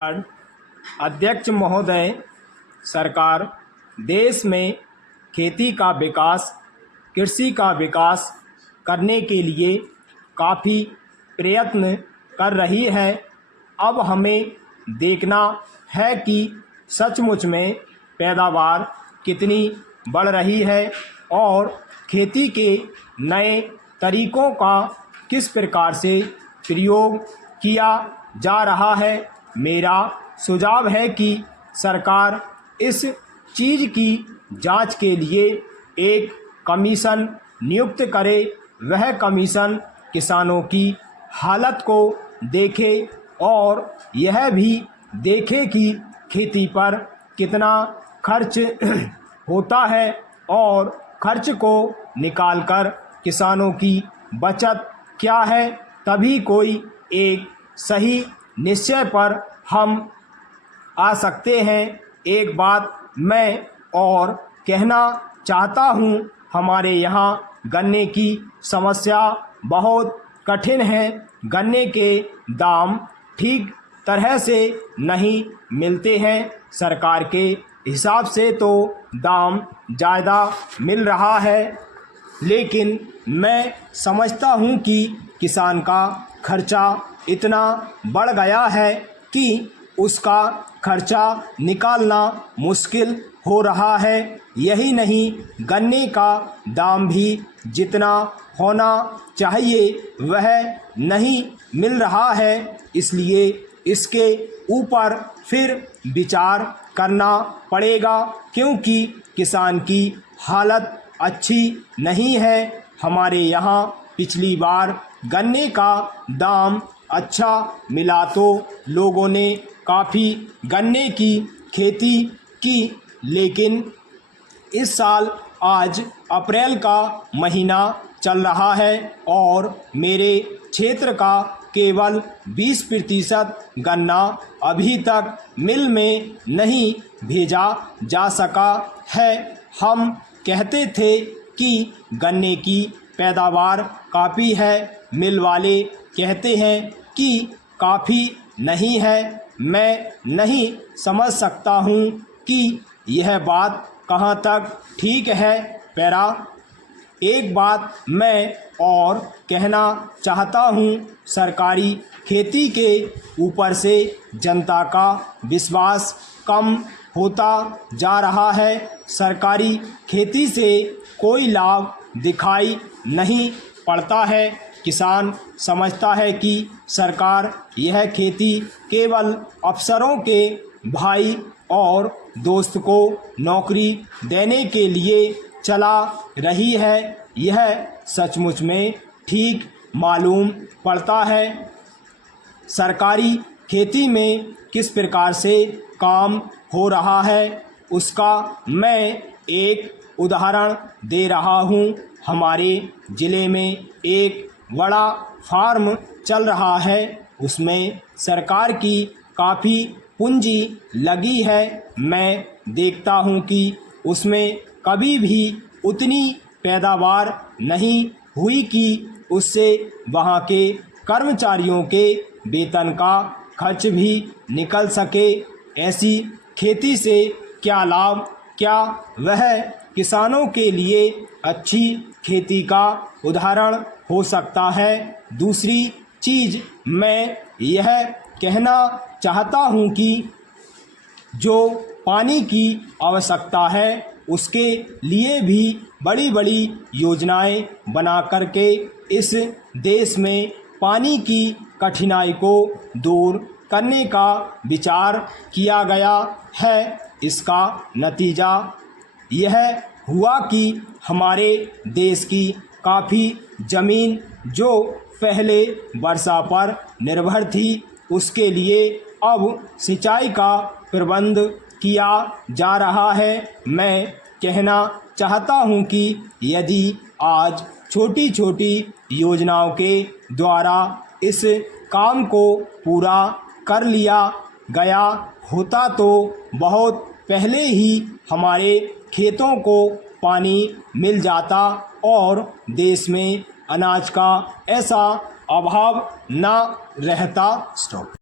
अध्यक्ष महोदय, सरकार देश में खेती का विकास, कृषि का विकास करने के लिए काफ़ी प्रयत्न कर रही है। अब हमें देखना है कि सचमुच में पैदावार कितनी बढ़ रही है और खेती के नए तरीक़ों का किस प्रकार से प्रयोग किया जा रहा है। मेरा सुझाव है कि सरकार इस चीज़ की जांच के लिए एक कमीशन नियुक्त करे। वह कमीशन किसानों की हालत को देखे और यह भी देखे कि खेती पर कितना खर्च होता है और खर्च को निकालकर किसानों की बचत क्या है। तभी कोई एक सही निश्चय पर हम आ सकते हैं। एक बात मैं और कहना चाहता हूँ, हमारे यहाँ गन्ने की समस्या बहुत कठिन है। गन्ने के दाम ठीक तरह से नहीं मिलते हैं। सरकार के हिसाब से तो दाम ज़्यादा मिल रहा है, लेकिन मैं समझता हूँ कि किसान का खर्चा इतना बढ़ गया है कि उसका खर्चा निकालना मुश्किल हो रहा है। यही नहीं, गन्ने का दाम भी जितना होना चाहिए वह नहीं मिल रहा है। इसलिए इसके ऊपर फिर विचार करना पड़ेगा, क्योंकि किसान की हालत अच्छी नहीं है। हमारे यहाँ पिछली बार गन्ने का दाम अच्छा मिला तो लोगों ने काफ़ी गन्ने की खेती की, लेकिन इस साल आज अप्रैल का महीना चल रहा है और मेरे क्षेत्र का केवल 20% गन्ना अभी तक मिल में नहीं भेजा जा सका है। हम कहते थे कि गन्ने की पैदावार काफ़ी है, मिल वाले कहते हैं कि काफ़ी नहीं है। मैं नहीं समझ सकता हूँ कि यह बात कहाँ तक ठीक है। पैरा एक बात मैं और कहना चाहता हूँ, सरकारी खेती के ऊपर से जनता का विश्वास कम होता जा रहा है। सरकारी खेती से कोई लाभ दिखाई नहीं पड़ता है। किसान समझता है कि सरकार यह खेती केवल अफसरों के भाई और दोस्त को नौकरी देने के लिए चला रही है। यह सचमुच में ठीक मालूम पड़ता है। सरकारी खेती में किस प्रकार से काम हो रहा है उसका मैं एक उदाहरण दे रहा हूँ। हमारे ज़िले में एक बड़ा फार्म चल रहा है, उसमें सरकार की काफ़ी पूंजी लगी है। मैं देखता हूँ कि उसमें कभी भी उतनी पैदावार नहीं हुई कि उससे वहाँ के कर्मचारियों के वेतन का खर्च भी निकल सके। ऐसी खेती से क्या लाभ, क्या वह किसानों के लिए अच्छी खेती का उदाहरण हो सकता है। दूसरी चीज़ मैं यह कहना चाहता हूँ कि जो पानी की आवश्यकता है उसके लिए भी बड़ी बड़ी योजनाएं बना करके इस देश में पानी की कठिनाई को दूर करने का विचार किया गया है। इसका नतीजा यह हुआ कि हमारे देश की काफ़ी ज़मीन जो पहले वर्षा पर निर्भर थी, उसके लिए अब सिंचाई का प्रबंध किया जा रहा है। मैं कहना चाहता हूँ कि यदि आज छोटी छोटी योजनाओं के द्वारा इस काम को पूरा कर लिया गया होता तो बहुत पहले ही हमारे खेतों को पानी मिल जाता और देश में अनाज का ऐसा अभाव ना रहता। स्टॉप।